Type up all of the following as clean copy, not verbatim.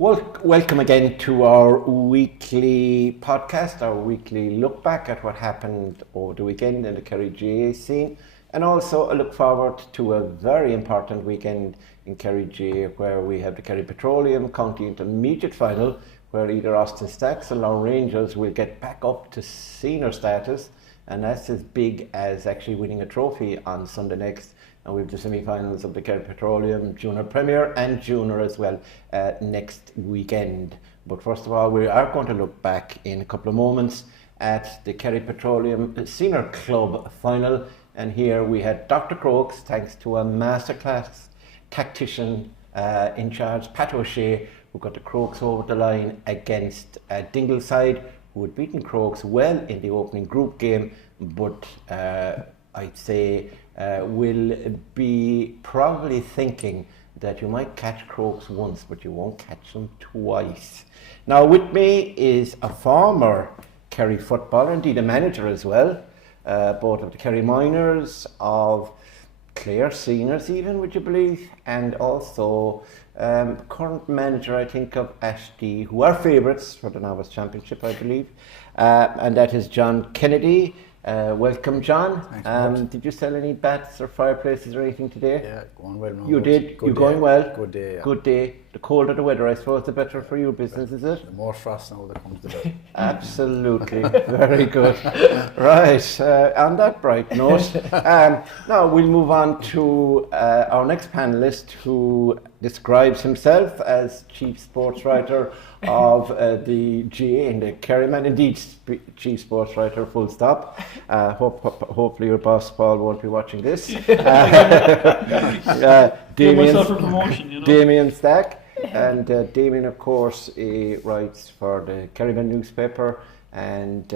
Well, welcome again to our weekly podcast, our weekly look back at what happened over the weekend in the Kerry GA scene, and also a look forward to a very important weekend in Kerry GA where we have the Kerry Petroleum County Intermediate Final, where either Austin Stacks or Long Rangers will get back up to senior status, and that's as big as actually winning a trophy on Sunday next. And we have the semi-finals of the Kerry Petroleum Junior Premier and Junior as well next weekend. But first of all, we are going to look back in a couple of moments at the Kerry Petroleum Senior Club Final. And here we had Dr Crokes, thanks to a masterclass tactician in charge, Pat O'Shea, who got the Crokes over the line against Dingle side, who had beaten Crokes well in the opening group game, but I'd say will be probably thinking that you might catch Crokes once, but you won't catch them twice. Now with me is a former Kerry footballer, indeed a manager as well, both of the Kerry Minors, of Clare Seniors even, would you believe, and also current manager, I think, of Ashty, who are favourites for the Novice Championship, I believe, and that is John Kennedy. Welcome, John. Thanks, did you sell any bats or fireplaces or anything today? Yeah, going well. No, you did? Good You're day. going well? Good day, yeah. Good day. The colder the weather, I suppose, the better for you business, is it? The more frost now that comes to bed. Absolutely. Very good. Right. On that bright note, now we'll move on to our next panellist, who describes himself as Chief Sports Writer of the GA in the Kerryman, indeed Chief Sports Writer, full stop. Hopefully your boss Paul won't be watching this. Damien Stack. And Damien, of course, writes for the Kerryman newspaper, and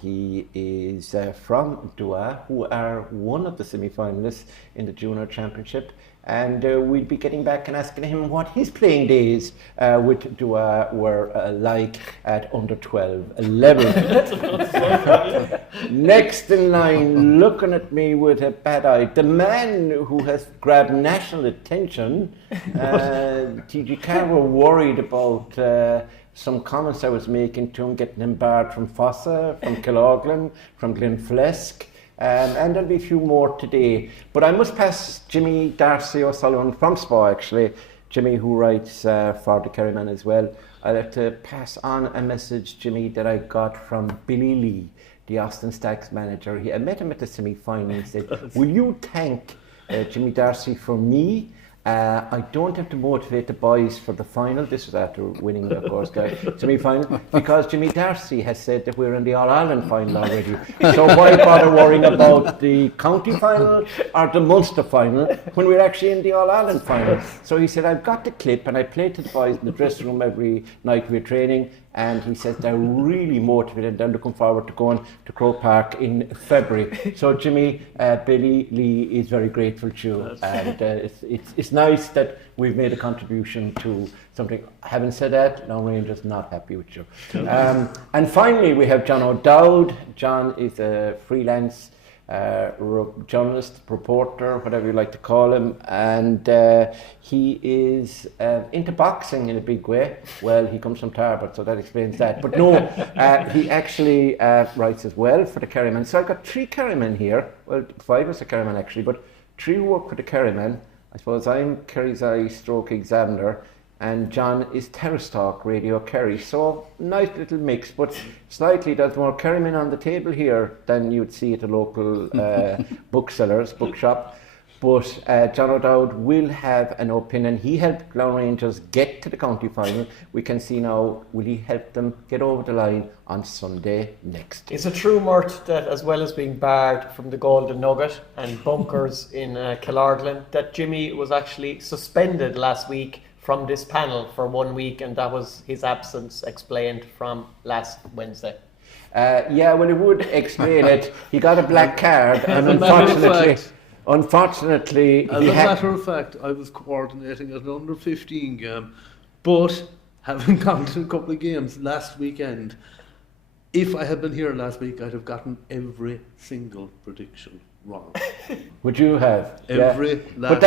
he is from Dua, who are one of the semi-finalists in the Junior Championship. And we'll be getting back and asking him what his playing days with Dua were like at under 12 level. Next in line, looking at me with a bad eye, the man who has grabbed national attention. TG Carr were worried about some comments I was making to him, getting him barred from Fossa, from Killorglin, from Glenflesk. And there'll be a few more today. But I must pass Jimmy Darcy O'Sullivan from SPA, actually. Jimmy, who writes for the Kerryman as well. I'd like to pass on a message, Jimmy, that I got from Billy Lee, the Austin Stacks manager. I met him at the semi-final and said, will you thank Jimmy Darcy for me? I don't have to motivate the boys for the final. This was after winning, of course, the semi-final, because Jimmy Darcy has said that we're in the All-Ireland final already. So why bother worrying about the county final or the Munster final when we're actually in the All-Ireland final? So he said, I've got the clip, and I play to the boys in the dressing room every night we're training. And he says they're really motivated. They're looking forward to going to Croke Park in February. So Jimmy, Billy Lee is very grateful to you, and it's nice that we've made a contribution to something. Having said that, Long Rangers not happy with you. And finally, we have John O'Dowd. John is a freelance journalist, reporter, whatever you like to call him, and he is into boxing in a big way. Well, he comes from Tarbert, so that explains that. But no, he actually writes as well for the Kerryman. So I've got 3 Kerrymen here. Well, 5 is a Kerryman actually, but 3 who work for the Kerryman. I suppose I'm Kerry's eye stroke examiner, and John is Terrace Talk Radio Kerry. So nice little mix, but slightly there's more Kerrymen on the table here than you'd see at a local bookshop. But John O'Dowd will have an opinion. He helped Long Rangers get to the county final. We can see now, will he help them get over the line on Sunday next? Is it true, Murt, that as well as being barred from the Golden Nugget and bunkers in Killorglin, that Jimmy was actually suspended last week from this panel for 1 week, and that was his absence explained from last Wednesday? Yeah, well, it would explain it. He got a black card, and unfortunately, as a matter of fact, I was coordinating an under 15 game, but having gone to a couple of games last weekend, if I had been here last week, I'd have gotten every single prediction wrong. Would you have? Every last But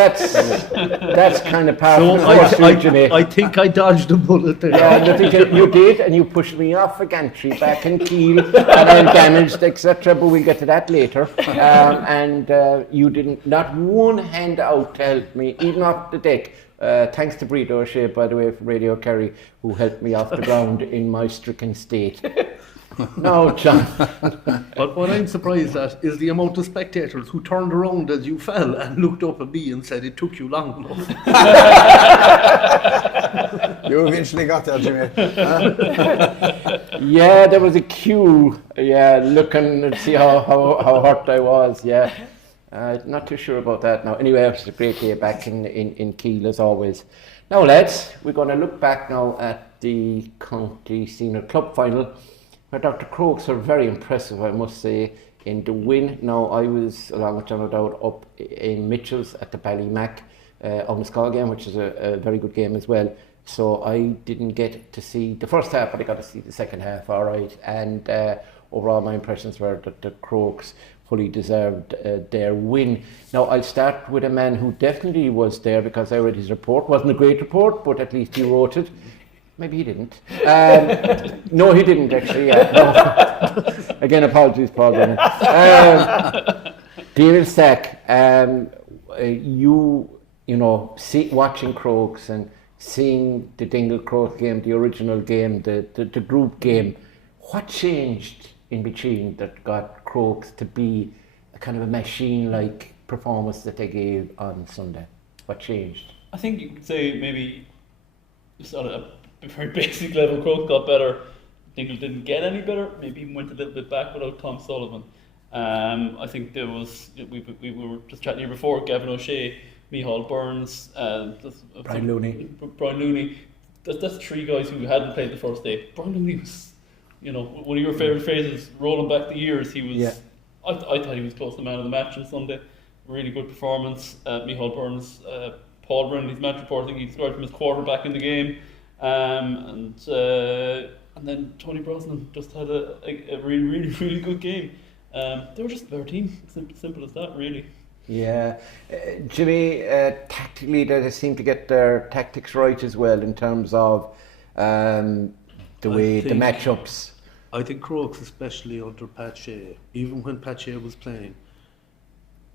that's kind of part So of the course, Jimmy. I think I dodged a bullet there. Yeah, you did, and you pushed me off a gantry back in Kiel, and I'm damaged, etc. But we'll get to that later. And you didn't, not one hand out to help me, even off the deck. Thanks to Brito O'Shea, by the way, from Radio Kerry, who helped me off the ground in my stricken state. No, John. But what I'm surprised at is the amount of spectators who turned around as you fell and looked up at me and said it took you long enough. You eventually got there, Jimmy. Yeah, there was a queue. Yeah, looking to see how hurt I was. Yeah, not too sure about that now. Anyway, it was a great day back in Kiel as always. Now, lads, we're going to look back now at the County Senior Club final, where Dr Crokes are very impressive, I must say, in the win. Now, I was, along with John O'Dowd, up in Mitchell's at the Ballymac Ognaskall game, which is a very good game as well. So I didn't get to see the first half, but I got to see the second half, all right. And overall, my impressions were that the Crokes fully deserved their win. Now, I'll start with a man who definitely was there, because I read his report. Wasn't a great report, but at least he wrote it. Maybe he didn't. No, he didn't actually. Yeah, no. Again, apologies, Paul. Damien Stack, you know, watching Crokes and seeing the Dingle Crokes game, the original game, the group game. What changed in between that got Crokes to be a kind of a machine-like performance that they gave on Sunday? What changed? I think you could say maybe just on a very basic level, Crokes got better. Dingle didn't get any better. Maybe even went a little bit back without Tom Sullivan. I think there was, we were just chatting here before, Gavin O'Shea, Micheál Burns, Brian Looney. That's three guys who hadn't played the first day. Brian Looney was, one of your favourite phrases, rolling back the years. He was, yeah. I thought he was close to the man of the match on Sunday. Really good performance. Micheál Burns, Paul Brennan, his match report, I think he described him as quarterback in the game. And then Tony Brosnan just had a really, really, really good game. They were just a better team. Simple as that, really. Yeah, Jimmy, tactically they seem to get their tactics right as well in terms of the matchups. I think Crokes, especially under Pat Shea, even when Pat Shea was playing,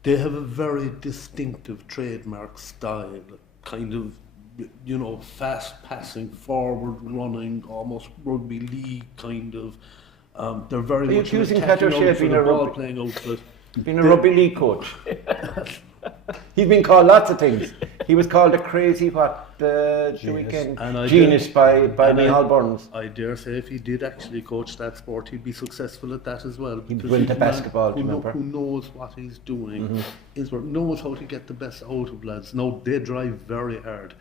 they have a very distinctive trademark style, kind of, fast passing, forward running, almost rugby league kind of. They're very much accusing Pat O'Shea of being a rugby league coach. He's been called lots of things. He was called a crazy the weekend genius by Micheál Burns. I dare say if he did actually coach that sport, he'd be successful at that as well. He'd win the basketball, who knows what he's doing, knows how to get the best out of lads. No, they drive very hard.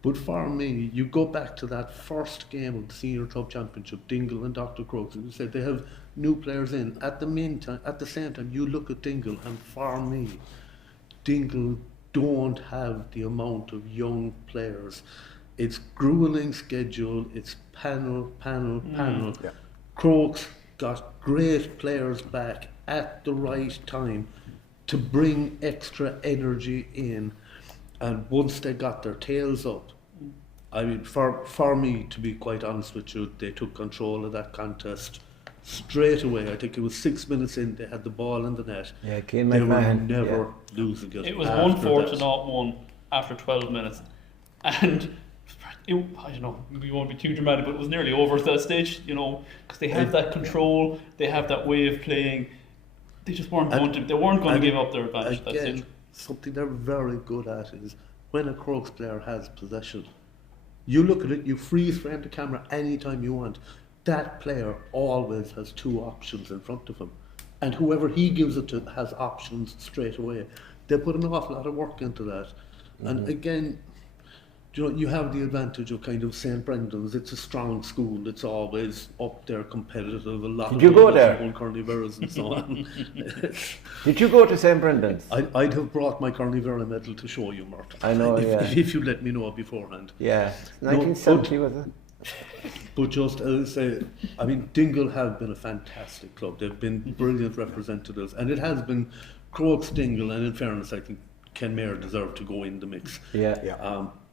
But for me, you go back to that first game of the Senior Club Championship, Dingle and Dr Crokes, and you said they have new players in. At the same time, you look at Dingle, and for me, Dingle don't have the amount of young players. It's grueling schedule, it's panel. Yeah. Crokes got great players back at the right time to bring extra energy in. And once they got their tails up, I mean, for me, to be quite honest with you, they took control of that contest straight away. I think it was 6 minutes in, they had the ball in the net. Yeah, they were never losing it. It was 1-4 to 0-1 after 12 minutes. And I don't know, we won't be too dramatic, but it was nearly over at that stage, because they have that control, they have that way of playing. They just weren't going to give up their advantage. That's it. Something they're very good at is when a Crokes player has possession, you look at it, you freeze frame the camera anytime you want. That player always has two options in front of him, and whoever he gives it to has options straight away. They put an awful lot of work into that. And again, you have the advantage of kind of St. Brendan's. It's a strong school. It's always up there competitive. A lot. Did you go there? Carniveras and so on. Did you go to St. Brendan's? I'd have brought my Carnivera medal to show you, Murt. I know, if you let me know beforehand. Yeah, 1970 was it? But just as I say, I mean, Dingle have been a fantastic club. They've been brilliant representatives, and it has been Crokes, Dingle, and in fairness, I think Ken Mayer deserved to go in the mix. Yeah.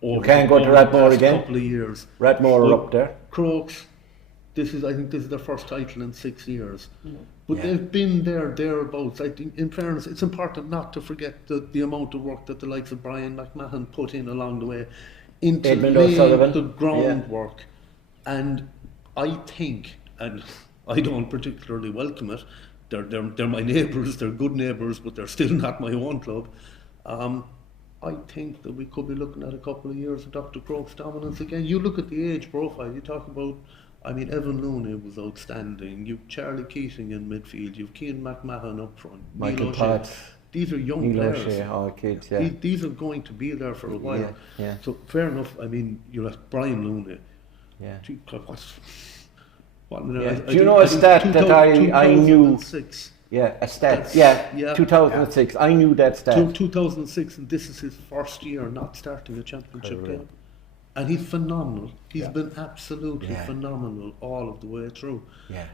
Over can't go to over the Radmore past again. couple of years. Radmore are But up there. Crokes, I think this is their first title in 6 years. But Yeah. they've been thereabouts. I think, in fairness, it's important not to forget the amount of work that the likes of Brian McMahon put in along the way into Edmund laying O'Sullivan. the groundwork. And I think, and I don't particularly welcome it, they're my neighbours, they're good neighbours, but they're still not my own club. I think that we could be looking at a couple of years of Dr. Crokes' dominance again. You look at the age profile, you talk about, Evan Looney was outstanding. You've Charlie Keating in midfield. You've Cian McMahon up front. Michael Neil O'Shea. Potts. These are young Neil players. O'Shea, all kids, yeah. These are going to be there for a while. Yeah. So fair enough. You're like Brian Looney. Yeah. Gee, God, what Yeah. Do you know a stat that I knew? 2006. Yeah, a stat. That's- Yeah, 2006. I knew that stat. 2006, and this is his first year not starting a championship Unreal. game. And he's phenomenal. He's Yeah. been absolutely Yeah. phenomenal all of the way through. Yeah.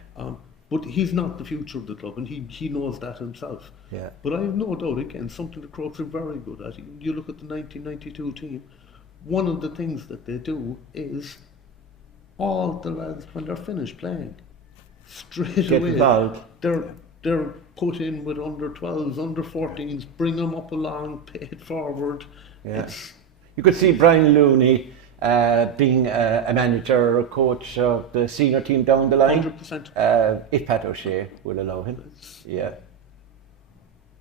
But he's not the future of the club, and he knows that himself. Yeah. But I have no doubt, again, something the Crokes are very good at. You look at the 1992 team, one of the things that they do is all the lads, when they're finished playing, straight Get away, involved. they're put in with under 12s, under 14s, bring them up along, pay it forward. Yeah. It's, You could see Brian Looney being a manager or a coach of the senior team down the line. 100%. If Pat O'Shea will allow him. Yeah.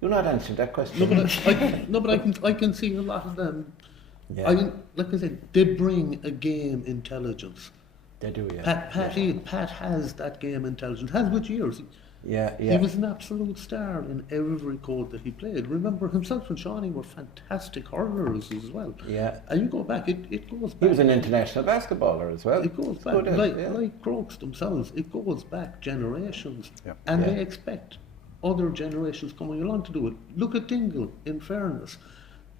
You're not answering that question. No, but I can see a lot of them. Yeah. Like I said, they bring a game intelligence. They do, yeah. Pat has that game intelligence, has with years. Yeah. He was an absolute star in every code that he played. Remember, himself and Shawnee were fantastic hurlers as well. Yeah. And you go back, it goes back. He was an international basketballer as well. It goes back, Good, like Crokes themselves, it goes back generations. Yeah. And Yeah. they expect other generations coming along to do it. Look at Dingle, in fairness.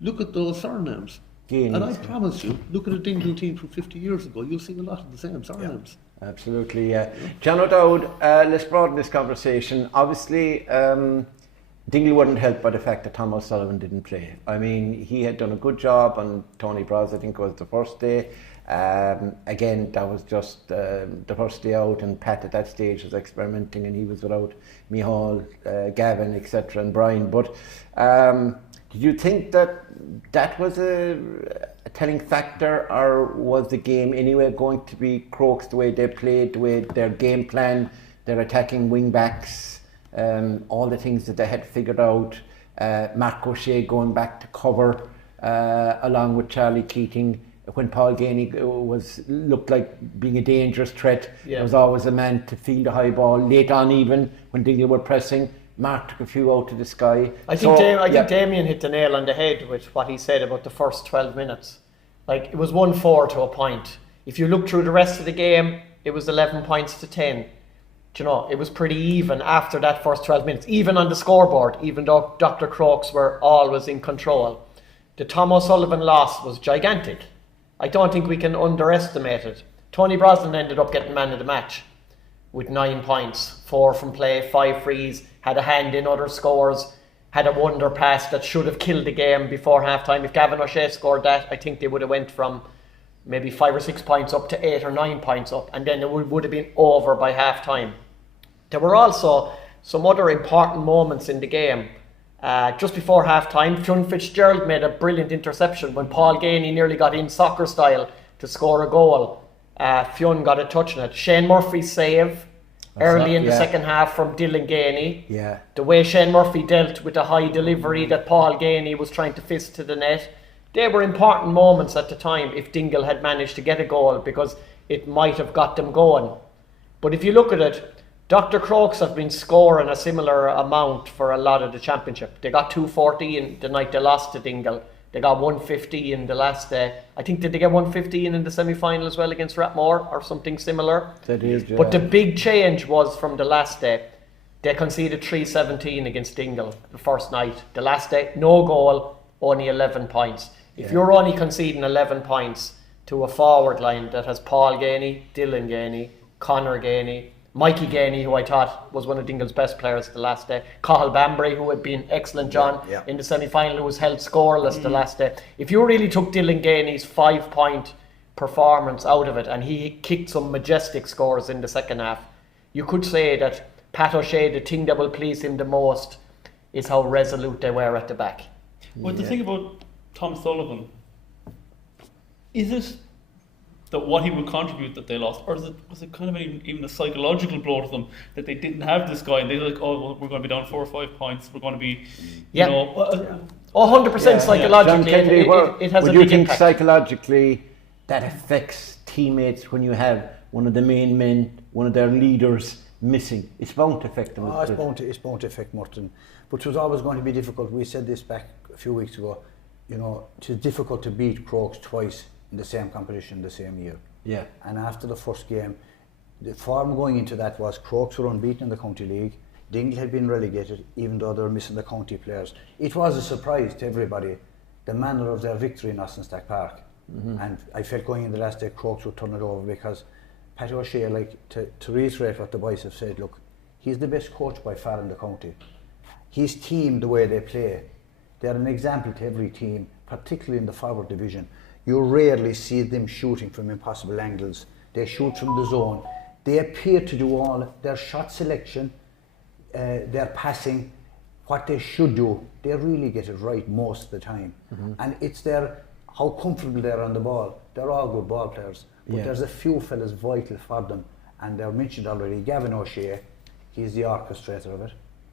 Look at those surnames. Gaines. And I promise you, look at a Dingle team from 50 years ago, you'll see a lot of the same surnames. Absolutely, yeah. John O'Dowd, let's broaden this conversation. Obviously, Dingle wasn't helped by the fact that Tom O'Sullivan didn't play. He had done a good job on Tony Bros, I think it was the first day. Again, that was just the first day out, and Pat at that stage was experimenting, and he was without Mihal, Gavin, etc., and Brian. But did you think that was a telling factor, or was the game anyway going to be Crokes the way they played, the way their game plan, their attacking wing backs, all the things that they had figured out, Mark O'Shea going back to cover along with Charlie Keating, when Paul Ganey looked like being a dangerous threat. There was always a man to field a high ball late on, even when Dingle were pressing. Mark took a few out to the sky. I think Damien hit the nail on the head with what he said about the first 12 minutes. Like, it was 1-4 to a point. If you look through the rest of the game, it was 11 points to 10. Do you know, it was pretty even after that first 12 minutes, even on the scoreboard, even though Dr. Crokes were always in control. The Tom O'Sullivan loss was gigantic. I don't think we can underestimate it. Tony Brosnan ended up getting man of the match with 9 points, 4 from play, 5 frees, had a hand in other scores, had a wonder pass that should have killed the game before half time. If Gavin O'Shea scored that, I think they would have went from maybe 5 or 6 points up to 8 or 9 points up, and then it would have been over by half time. There were also some other important moments in the game. Just before half time, Fionn Fitzgerald made a brilliant interception when Paul Ganey nearly got in soccer style to score a goal. Fionn got a touch on it. Shane Murphy's save early in the second half from Dylan Ganey. Yeah. The way Shane Murphy dealt with the high delivery that Paul Ganey was trying to fist to the net. They were important moments at the time if Dingle had managed to get a goal, because it might have got them going. But if you look at it, Dr. Crokes have been scoring a similar amount for a lot of the championship. They got 214 the night they lost to Dingle. They got 150 in the last day. I think, did they get 115 in the semi-final as well against Ratmore or something similar? That is, yeah. But the big change was from the last day. They conceded 317 against Dingle the first night. The last day, no goal, only 11 points. If you're only conceding 11 points to a forward line that has Paul Ganey, Dylan Ganey, Conor Ganey, Mikey Gainey, who I thought was one of Dingle's best players the last day. Cathal Bambry, who had been excellent, John, in the semi-final, who was held scoreless the last day. If you really took Dylan Gainey's 5-point performance out of it, and he kicked some majestic scores in the second half, you could say that Pat O'Shea, the thing that will please him the most is how resolute they were at the back. But the thing about Tom Sullivan, is it that what he would contribute that they lost, or was it kind of even a psychological blow to them that they didn't have this guy and they're like, oh, well, we're going to be down 4 or 5 points, we're going to be, you know... 100% psychologically, John Kennedy, it has a big impact. Would you think psychologically that affects teammates when you have one of the main men, one of their leaders missing? It's bound to affect them. It's bound to affect Morton. But it was always going to be difficult. We said this back a few weeks ago. You know, it's difficult to beat Crokes twice in the same competition the same year. Yeah. And after the first game, the form going into that was Crokes were unbeaten in the county league. Dingle had been relegated, even though they were missing the county players. It was a surprise to everybody, the manner of their victory in Darcy and John O'Dowd. And I felt going in the last day Crokes would turn it over, because Pat O'Shea, like to reiterate what the boys have said, look, he's the best coach by far in the county. His team, the way they play, they're an example to every team, particularly in the forward division. You rarely see them shooting from impossible angles. They shoot from the zone. They appear to do all their shot selection, their passing, what they should do. They really get it right most of the time. And it's how comfortable they are on the ball. They're all good ball players, but there's a few fellas vital for them, and they're mentioned already. Gavin O'Shea, he's the orchestrator of it.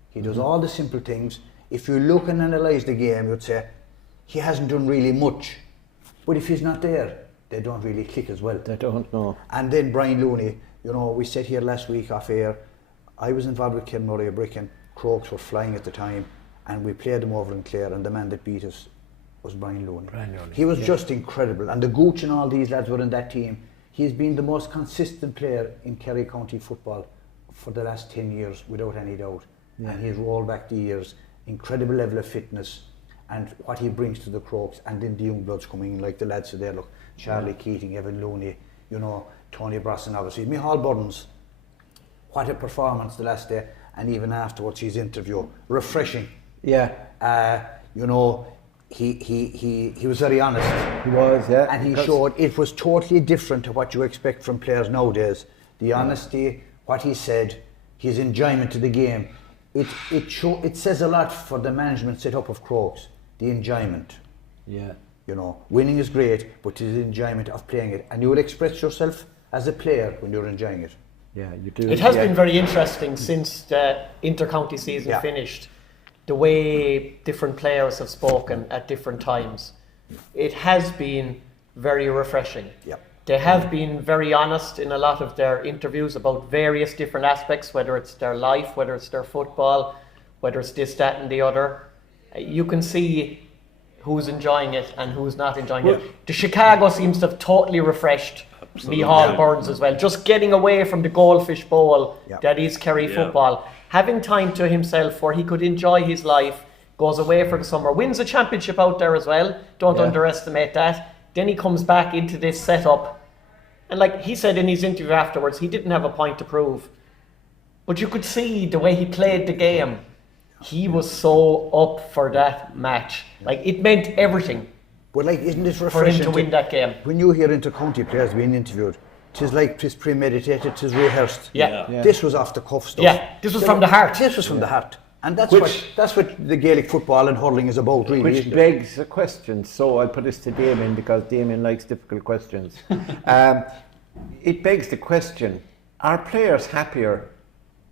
He does all the simple things. If you look and analyse the game, you'd say he hasn't done really much. But if he's not there, they don't really click as well. They don't know. And then Brian Looney, you know, we said here last week off air, I was involved with Kerry Murray Bricken. Crokes were flying at the time, and we played them over in Clare, and the man that beat us was Brian Looney. He was just incredible, and the Gooch and all these lads were in that team. He's been the most consistent player in Kerry County football for the last 10 years, without any doubt. And he's rolled back the years, incredible level of fitness, and what he brings to the Crokes, and then the young bloods coming in, like the lads are there, look, Charlie Keating, Evan Looney, you know, Tony Brosnan, obviously, Micheál Burns. What a performance the last day, and even afterwards his interview, refreshing. You know, he was very honest. He was, and he showed it was totally different to what you expect from players nowadays. The honesty, what he said, his enjoyment of the game. It says a lot for the management set up of Crokes, the enjoyment. You know, winning is great, but it's the enjoyment of playing it, and you will express yourself as a player when you're enjoying it. You do. It has been very interesting since the inter-county season finished, the way different players have spoken at different times. It has been very refreshing. They have been very honest in a lot of their interviews about various different aspects, whether it's their life, whether it's their football, whether it's this, that and the other. You can see who's enjoying it and who's not enjoying it. The Chicago seems to have totally refreshed Micheál Burns as well. Just getting away from the goldfish bowl that is Kerry football. Having time to himself where he could enjoy his life, goes away for the summer, wins a championship out there as well. Don't underestimate that. Then he comes back into this setup. And like he said in his interview afterwards, he didn't have a point to prove. But you could see the way he played the game. He was so up for that match. Like, it meant everything. But like, isn't it refreshing for him to win that game? When you hear inter-county players being interviewed, tis like tis premeditated, tis rehearsed. This was off the cuff stuff. This was from the heart. This was from the heart. And that's what the Gaelic football and hurling is about, really. Which begs a question. So I'll put this to Damien, because Damien likes difficult questions. It begs the question, are players happier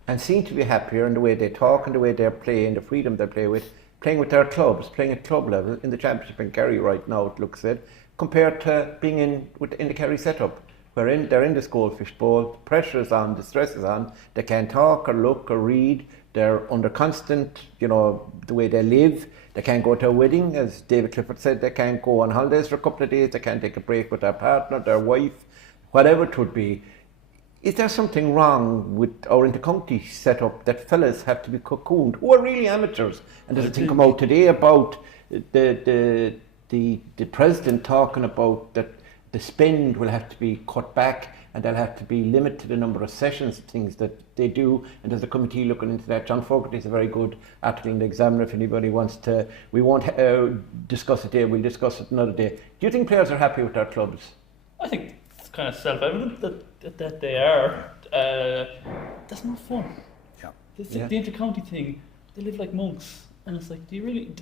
and seem to be happier in the way they talk and the way they play and the freedom they play with, playing with their clubs, playing at club level in the championship in Kerry right now, it looks it, compared to being in the Kerry setup, where they're in this goldfish bowl, the pressure is on, the stress is on, they can't talk or look or read, they're under constant, you know, the way they live, they can't go to a wedding, as David Clifford said, they can't go on holidays for a couple of days, they can't take a break with their partner, their wife, whatever it would be. Is there something wrong with our inter-county setup that fellas have to be cocooned, who are really amateurs? And there's a thing come out today about the president talking about that the spend will have to be cut back, and they'll have to be limited to the number of sessions, things that they do, and there's a committee looking into that. John Fogarty is a very good article in the Examiner if anybody wants to. We won't discuss it here, we'll discuss it another day. Do you think players are happy with their clubs? I think it's kind of self-evident that they are. That's not fun. Yeah. The inter-county thing, they live like monks, and it's like, do you really,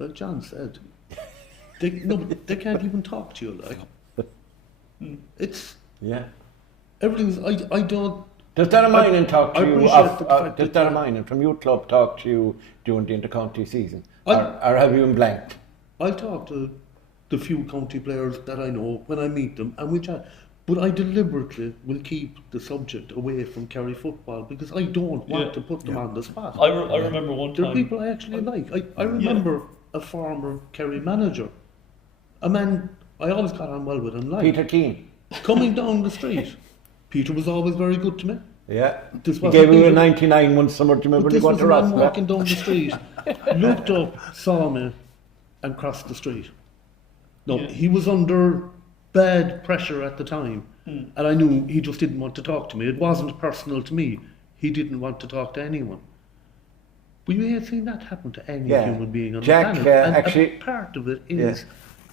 like John said, they can't even talk to you, like. It's everything's. I don't. Does Darmine talk to you? Does Darmine from your club talk to you during the inter-county season, or have you been blanked? I talk to the few county players that I know when I meet them, and we chat. But I deliberately will keep the subject away from Kerry football because I don't want to put them on the spot. I remember one time. There are people I actually like. I remember a former Kerry manager, a man I always got on well with in life. Peter Keane. Coming down the street. Peter was always very good to me. Yeah. This He gave me a 99 one summer, do you remember? But this when was he a went man to walking down the street, looked up, saw me, and crossed the street. No, he was under bad pressure at the time, and I knew he just didn't want to talk to me. It wasn't personal to me. He didn't want to talk to anyone. But you have seen that happen to any human being on Jack, the planet. And actually, a part of it is,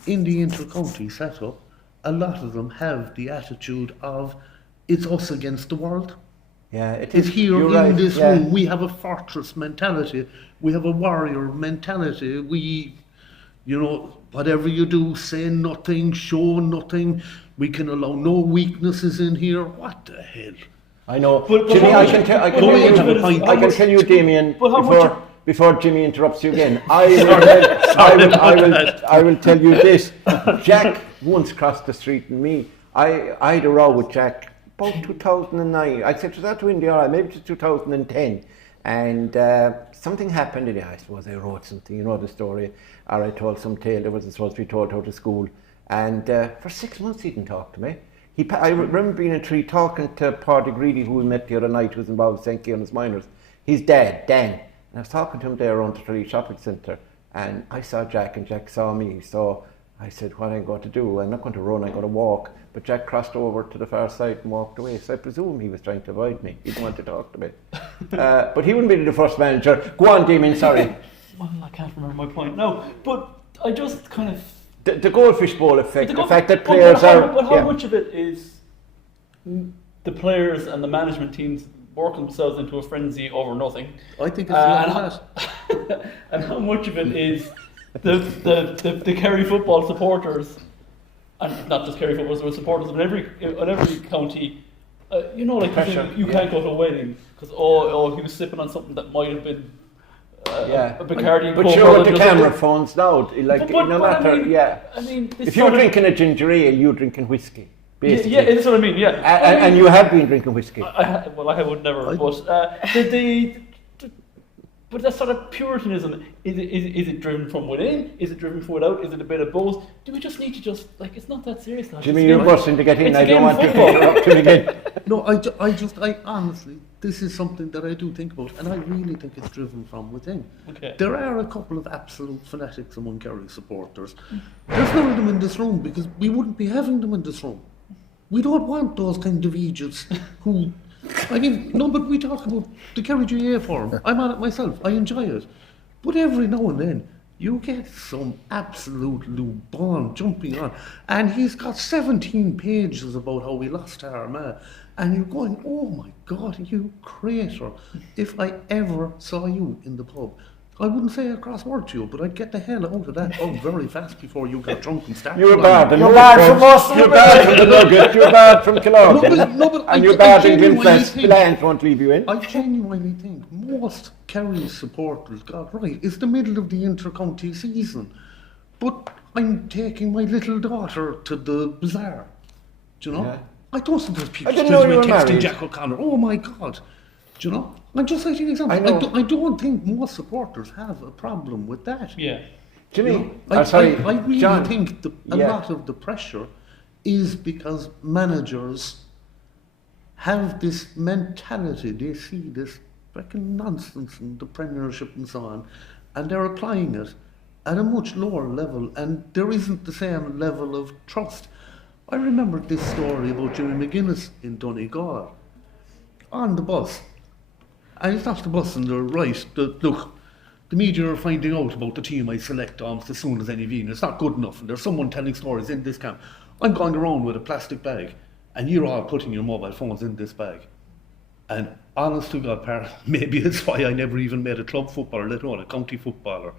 in the inter-county setup, a lot of them have the attitude of, it's us against the world. Yeah, it It's is. here You're in right, this room. We have a fortress mentality. We have a warrior mentality. We, whatever you do, say nothing, show nothing. We can allow no weaknesses in here. What the hell? I know. But Jimmy, I can tell you, Damien, before Jimmy interrupts you again, I will tell you this. Jack once crossed the street and me. I had a row with Jack about 2009. I'd say it was out to India, maybe it was 2010. And something happened, and I suppose I wrote something, you know the story, or I told some tale that wasn't supposed to be told out of school. And for 6 months he didn't talk to me. I remember being in a tree talking to Paddy Greedy, who we met the other night, who was involved with St. Kieran's Miners. His dad, Dan. And I was talking to him there around the Tralee Shopping Centre, and I saw Jack and Jack saw me. So I said, what am I going to do? I'm not going to run, I'm going to walk. But Jack crossed over to the far side and walked away. So I presume he was trying to avoid me. He didn't want to talk to me. But he wouldn't be the first manager. Go on, Damien, sorry. Well, I can't remember my point now. But I just kind of... The Goldfish Bowl effect, the fact that players But how much of it is the players and the management teams working themselves into a frenzy over nothing? I think it's a lot of that. And how much of it is the Kerry football supporters, and not just Kerry football, but supporters in every county, pressure, you can't go to a wedding because he was sipping on something that might have been a Bacardi. But sure, with the camera phones now, no matter, I mean, if you're drinking a ginger ale, you're drinking whiskey, basically. Yeah, that's what I mean. Yeah, and you have been drinking whiskey. I would never. But that sort of Puritanism, is it driven from within? Is it driven from without? Is it a bit of both? Do we just need to it's not that serious now. Jimmy, you're bursting to get in. I don't want to interrupt you again. No, I honestly, this is something that I do think about, and I really think it's driven from within. Okay. There are a couple of absolute fanatics among Kerry supporters. There's none of them in this room because we wouldn't be having them in this room. We don't want those kind of idiots who... but we talk about the Kerry GA forum. I'm on it myself. I enjoy it. But every now and then, you get some absolute Lubon jumping on. And he's got 17 pages about how we lost Armagh. And you're going, oh my God, you crater. If I ever saw you in the pub, I wouldn't say a cross word to you, but I'd get the hell out of that pub very fast before you got drunk and started. You're bad. You're bad from us. You're bad from the Nugget. You're bad from Killarney. And you're bad in Glenfest. The Lions won't leave you in. I genuinely think most Kerry supporters got right. It's the middle of the inter-county season. But I'm taking my little daughter to the bazaar. Do you know? Yeah. I don't suppose people I didn't know you were texting married. Jack O'Connor. Oh my God. Do you know? I'm just citing an example. I don't think most supporters have a problem with that. Yeah. Jimmy, I really John. think a lot of the pressure is because managers have this mentality. They see this freaking nonsense in the Premiership and so on, and they're applying it. at a much lower level, and there isn't the same level of trust. I remember this story about Jimmy McGuinness in Donegal on the bus. And it's not the bus on the right. Look, the media are finding out about the team I select almost as soon as any evening. It's not good enough, and there's someone telling stories in this camp. I'm going around with a plastic bag, and you're all putting your mobile phones in this bag. And honest to God, maybe it's why I never even made a club footballer, let alone a county footballer.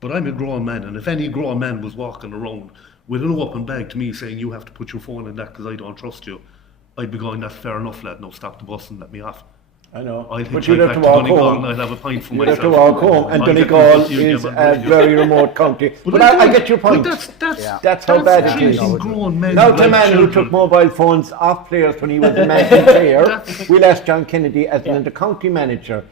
But I'm a grown man, and if any grown man was walking around with an open bag to me saying you have to put your phone in that because I don't trust you, I'd be going, that's fair enough, lad. No, stop the bus and let me off. I know. But you'd have to walk home. I'd have a pint for myself. You'd have to walk home, and Donegal is a very remote county. But I get your point. That's how bad it is. Now, the man who took mobile phones off players when he was a managing player, we'll ask John Kennedy as the county manager.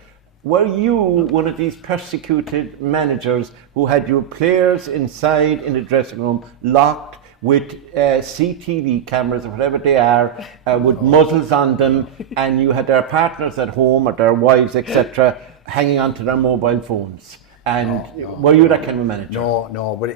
Were you one of these persecuted managers who had your players inside in the dressing room locked with CTV cameras or whatever they are, with muzzles on them, and you had their partners at home or their wives, etc., hanging onto their mobile phones? And were you that kind of manager? No, but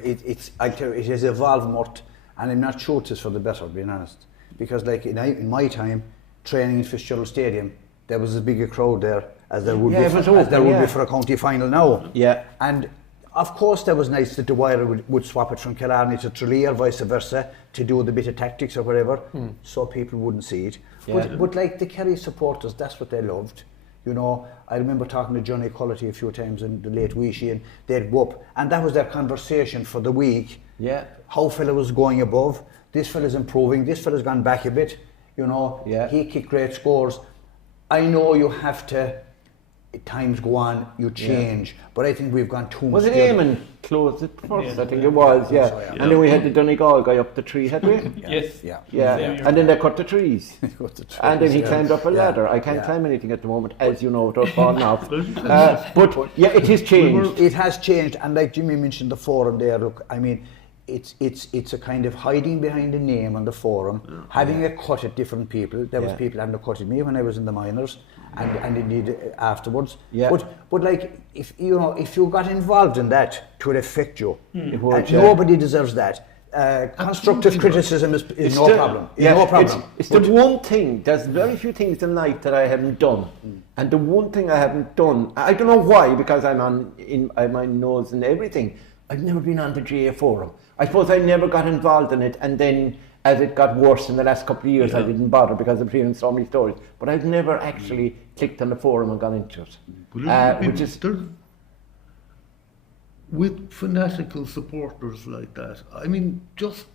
I tell you, it has evolved more, and I'm not sure it's for the better, being honest. Because like in my time, training in Fitzgerald Stadium, there was as big a crowd there as there would be for a county final now. Yeah. And of course, that was nice that the Wire would swap it from Killarney to Tralee or vice versa to do the bit of tactics or whatever, so people wouldn't see it. Yeah. But like the Kerry supporters, that's what they loved. You know, I remember talking to Johnny Quality a few times in the late Weeshy, and they'd whoop, and that was their conversation for the week. Yeah. How fella was going above, this fella's improving, this fella's gone back a bit. You know, he kicked great scores. I know you have to. Times go on, you change, but I think we've gone too much. Was it Eamon closed it first? I think it was, And then we had the Donegal guy up the tree, had we? Yes. Yeah. And then they cut the trees. And then he climbed up a ladder. I can't climb anything at the moment, as you know, without falling off. But it has changed. It has changed, and like Jimmy mentioned the forum there, look, I mean, it's a kind of hiding behind a name on the forum, having a cut at different people. There was people having a cut at me when I was in the minors, and indeed afterwards. Yeah. But like if you got involved in that, it would affect you. Nobody deserves that. Constructive criticism is no problem. No problem. It's the one thing. There's very few things in life that I haven't done, and the one thing I haven't done, I don't know why, because I'm on my nose and everything. I've never been on the GA forum. I suppose I never got involved in it, and then as it got worse in the last couple of years, I didn't bother because I'm hearing so many stories. But I've never actually clicked on the forum and gone into it. Which is with fanatical supporters like that. I mean, just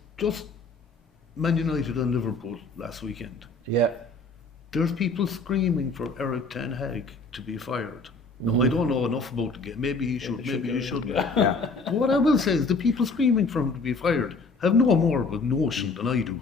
Man United and Liverpool last weekend. Yeah. There's people screaming for Eric Ten Hag to be fired. No, I don't know enough about the game. Maybe he should. Maybe he shouldn't. What I will say is the people screaming for him to be fired have no more of a notion than I do.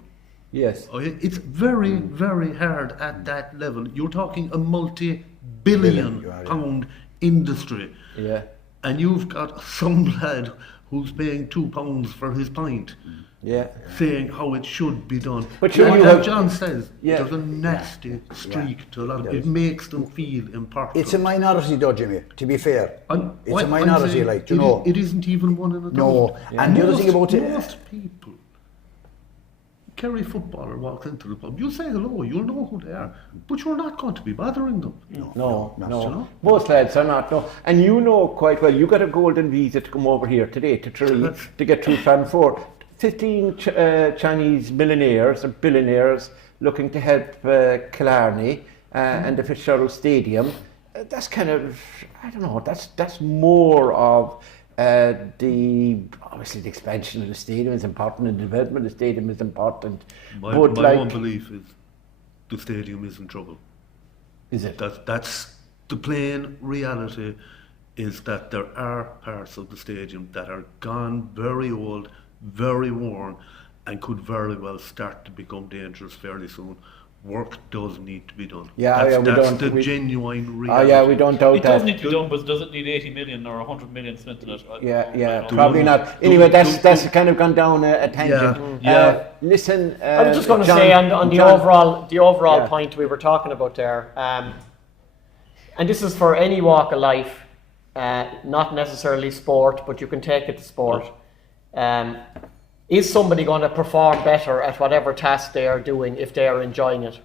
Yes. It's very, very hard at that level. You're talking a multi-billion pound industry. Yeah. And you've got some lad who's paying £2 for his pint. Yeah. Saying how it should be done. But John says there's a nasty streak to a lot of people. It makes them feel important. It's a minority though, Jimmy, to be fair. It's a minority, you know. It isn't even one in a thousand. No. And the other thing about it, most people, Kerry footballer walks into the pub, you'll say hello, you'll know who they are, but you're not going to be bothering them. No. Most lads are not, no. And you know quite well, you got a golden visa to come over here today to Tralee to get through Fan 4. 15 Chinese millionaires or billionaires looking to help Killarney and the Fitzgerald Stadium. That's kind of, I don't know, that's more of obviously the expansion of the stadium is important and the development of the stadium is important. My own belief is the stadium is in trouble. Is it? That's the plain reality, is that there are parts of the stadium that are gone, very old, very worn, and could very well start to become dangerous fairly soon. Work does need to be done. That's the genuine reality. We don't doubt that. It does need to be done, but does it need 80 million or 100 million spent in it? Probably not. Anyway, that's kind of gone down a tangent. Listen, I was just going to say on the overall point we were talking about there, and this is for any walk of life. not necessarily sport, but you can take it to sport. Is somebody going to perform better at whatever task they are doing if they are enjoying it?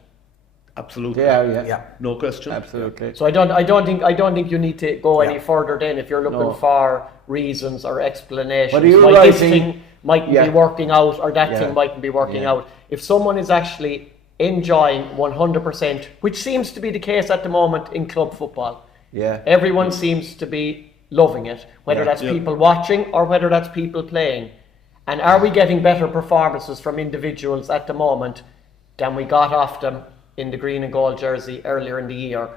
Absolutely. Yeah. No question. Absolutely. So I don't think you need to go any further then if you're looking for reasons or explanations. But are you why this writing- thing mightn't be working out or that Yeah. thing mightn't be working out. If someone is actually enjoying 100%, which seems to be the case at the moment in club football. Yeah. Everyone seems to be loving it, whether that's people watching or whether that's people playing. And are we getting better performances from individuals at the moment than we got off them in the green and gold jersey earlier in the year?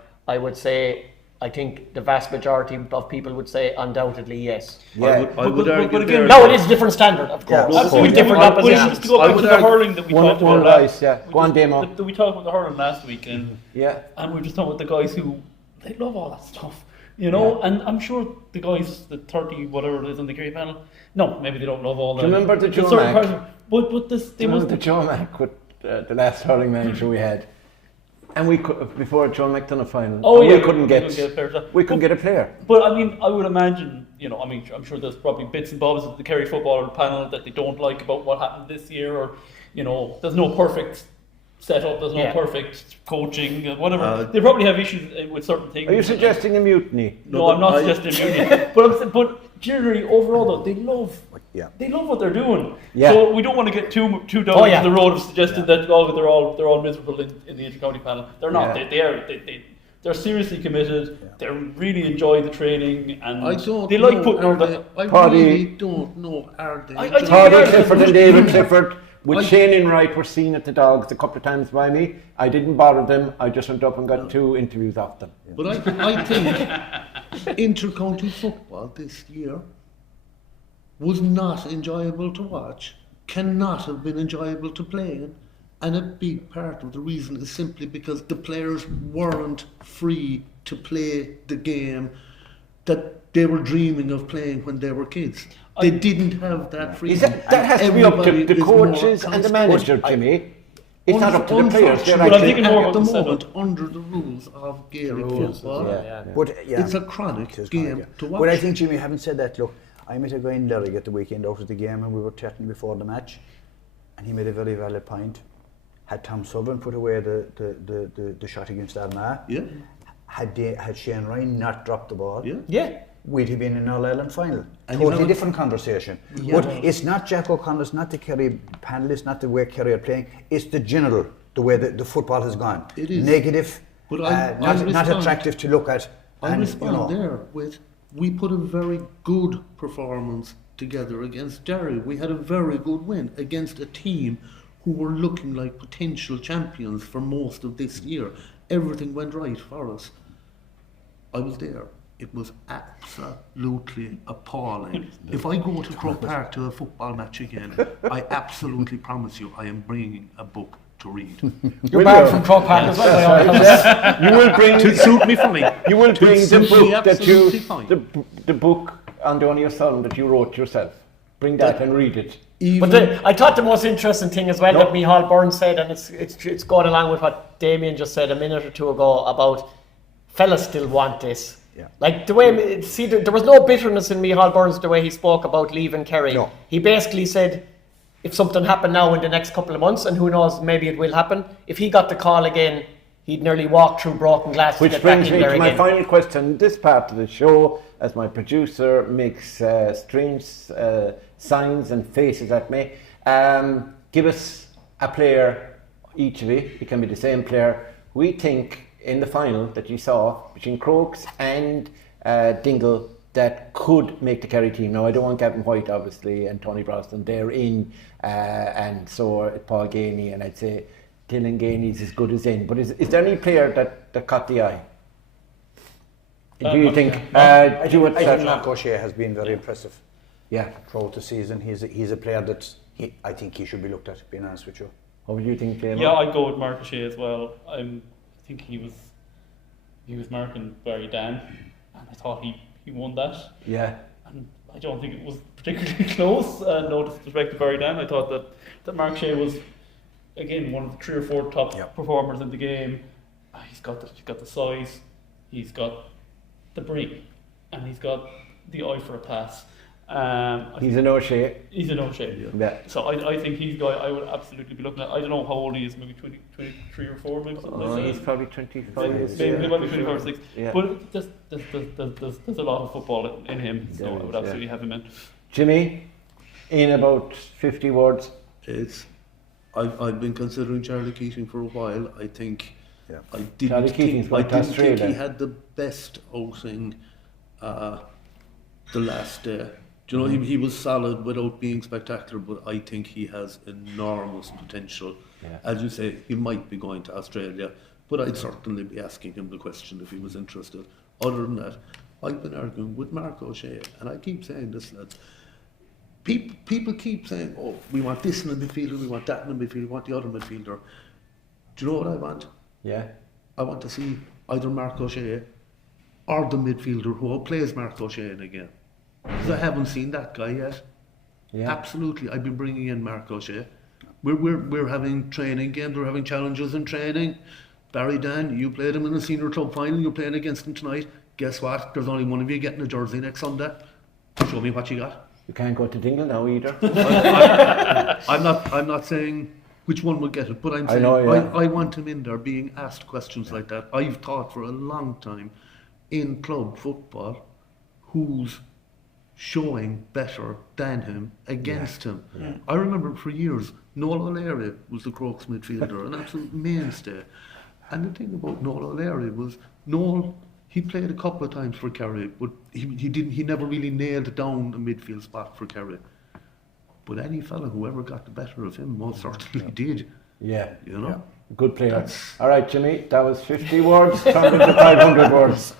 I think the vast majority of people would say undoubtedly yes. Yeah. I would argue but again, there. No, it is a different standard, of course. Absolutely With different But oppositions. just to go back to the hurling that we talked about last Go on, Damo. we talked about the hurling last week, and Yeah. we were just talking about the guys who they love all that stuff, you know. And I'm sure the guys, the 30 whatever it is on the Kerry panel, no, maybe they don't love all that. Do you remember the Joe certain Mac? parts of- But this they Remember must the Joe Mac with the last hurling manager we had, and we could before Joe Mac done a final. We couldn't get a player. But I mean, I would imagine, you know, I mean, I'm sure there's probably bits and bobs of the Kerry football panel that they don't like about what happened this year, or, you know, there's no perfect setup, there's no perfect coaching, whatever. They probably have issues with certain things. Are you suggesting a mutiny? No, I'm not suggesting a mutiny. But generally, overall, though, they love what they're doing. Yeah. So we don't want to get too down the road of suggesting that they're all miserable in the inter-county panel. They're not. Yeah. They're seriously committed. They really enjoy the training, and I don't they know, like putting are on the. they, I Paddy- really don't know, are they? I think Paddy they are. Clifford and David Clifford with Shane Enright were seen at the Dogs a couple of times by me. I didn't bother them. I just went up and got 2 interviews off them. But I think inter-county football this year was not enjoyable to watch, cannot have been enjoyable to play in, and a big part of the reason is simply because the players weren't free to play the game that they were dreaming of playing when they were kids. They didn't have that freedom. That has to be up to Everybody the is more coaches and the constant. manager, Jimmy. It's not up to the players. They're But I think actually, more at about the the moment, setup. under the rules of Gaelic football, But it's a chronic game to watch. But I think, Jimmy, having said that, look, I met a guy in Derry at the weekend out of the game, and we were chatting before the match, and he made a very valid point. Had Tom Sullivan put away the shot against Armagh, had Shane Ryan not dropped the ball, we'd have been in All Ireland final. And Totally different conversation. But it's not Jack O'Connell, it's not the Kerry panel, it's not the way Kerry are playing, it's the general, the way the football has gone. It is. Negative, But not attractive to look at. I respond there with, we put a very good performance together against Derry. We had a very good win against a team who were looking like potential champions for most of this year. Everything went right for us. I was there. It was absolutely appalling. If I go to Croke Park to a football match again, I absolutely promise you I am bringing a book to read. You're back from Croke Park as well. you will bring To suit me for me. You will bring the suit me book that you absolutely fine. the book on Donny O'Sullivan that you wrote yourself. Bring that and read it. But I thought the most interesting thing as well that Micheál Byrne said, and it's going along with what Damien just said a minute or two ago about fellas still want this. Yeah. Like the way, there was no bitterness in Micheál Byrne's the way he spoke about leaving Kerry. No. He basically said, if something happened now in the next couple of months, and who knows, maybe it will happen, if he got the call again, he'd nearly walk through broken glass to Which get back brings in me there to again. my final question. This part of the show, as my producer makes strange signs and faces at me, give us a player, each of you, it can be the same player, we think in the final that you saw between Crokes and Dingle that could make the Kerry team. Now I don't want Gavin White obviously and Tony Brosnan, they're in, and so Paul Ganey, and I'd say Dylan Ganey's as good as in, but is there any player that caught the eye? Do you think? I think Mark O'Shea has been very impressive. Yeah. Throughout the season, he's a player that I think he should be looked at. Being honest with you. What would you think, Damo? Yeah, I'd go with Mark O'Shea as well. I think he was marking Barry Dan, and I thought he won that. Yeah. And I don't think it was particularly close. No disrespect to Barry Dan, I thought that Mark O'Shea was again one of the 3 or 4 top performers in the game. He's got the size, he's got the brain. and he's got the eye for a pass. He's an O'Shea. He's an O'Shea. Yeah. So I think he's a guy I would absolutely be looking at. I don't know how old he is, maybe 23 or 4, maybe something like that. He's probably 25. Maybe he might be 25 or 6. Yeah. But there's a lot of football in him, so I would absolutely have him in. Jimmy, in about 50 words. I've been considering Charlie Keating for a while. I think I Charlie didn't Keating's think, I went to didn't think Australia. he had the best outing the last day. Do you know, he was solid without being spectacular, but I think he has enormous potential. Yeah. As you say, he might be going to Australia, but I'd certainly be asking him the question if he was interested. Other than that, I've been arguing with Mark O'Shea, and I keep saying this, lads. People keep saying, oh, we want this in the midfielder, we want that in the midfielder, we want the other midfielder. Do you know what I want? Yeah. I want to see either Mark O'Shea or the midfielder who plays Mark O'Shea in a game. Because I haven't seen that guy yet. Yeah. Absolutely, I've been bringing in Mark O'Shea. We're having training games, we're having challenges in training. Barry Dan, you played him in the senior club final, you're playing against him tonight. Guess what? There's only one of you getting a jersey next Sunday. Show me what you got. You can't go to Dingle now either. I'm not saying which one will get it, but I'm saying I want him in there being asked questions like that. I've thought for a long time in club football who's showing better than him against him. Yeah. I remember for years Noel O'Leary was the Crokes midfielder, an absolute mainstay. And the thing about Noel O'Leary was he played a couple of times for Kerry, but he never really nailed down a midfield spot for Kerry. But any fella who ever got the better of him most certainly did. Yeah. You know? Yeah. Good player. All right, Jimmy, that was 50 words, turned into 500 words.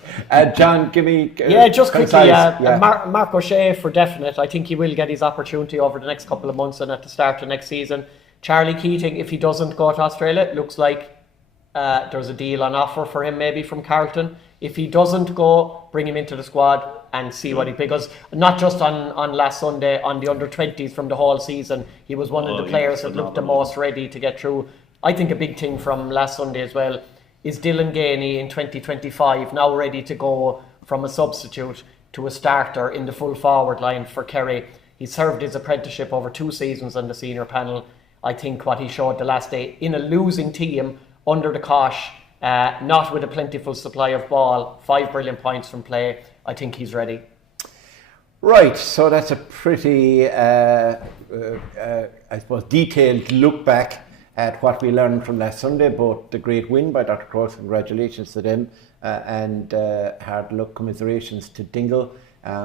John, give me just quickly, Mark O'Shea for definite. I think he will get his opportunity over the next couple of months and at the start of next season. Charlie Keating, if he doesn't go to Australia, it looks like there's a deal on offer for him maybe from Carlton. If he doesn't go, bring him into the squad and see what he... Because not just on last Sunday, on the under-20s from the whole season, he was one of the players that looked the most ready to get through. I think a big thing from last Sunday as well is Dylan Gainey in 2025 now ready to go from a substitute to a starter in the full forward line for Kerry. He served his apprenticeship over 2 seasons on the senior panel. I think what he showed the last day in a losing team under the cosh, not with a plentiful supply of ball, 5 brilliant points from play. I think he's ready. Right, so that's a pretty, I suppose, detailed look back at what we learned from last Sunday, both the great win by Dr Crokes, congratulations to them, and hard luck commiserations to Dingle.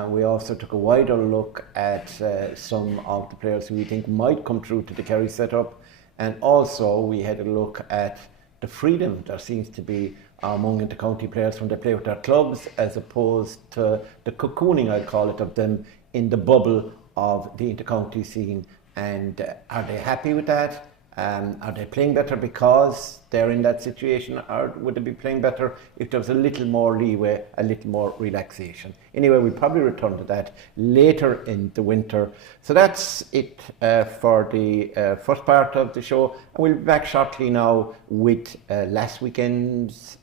We also took a wider look at some of the players who we think might come through to the Kerry setup, and also we had a look at the freedom there seems to be among inter-county players when they play with their clubs, as opposed to the cocooning, I call it, of them in the bubble of the inter-county scene. And are they happy with that? Are they playing better because they're in that situation, or would they be playing better if there was a little more leeway, a little more relaxation? Anyway, we'll probably return to that later in the winter. So that's it for the first part of the show. And we'll be back shortly now with last weekend's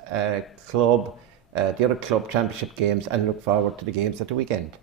club, the other club championship games, and look forward to the games at the weekend.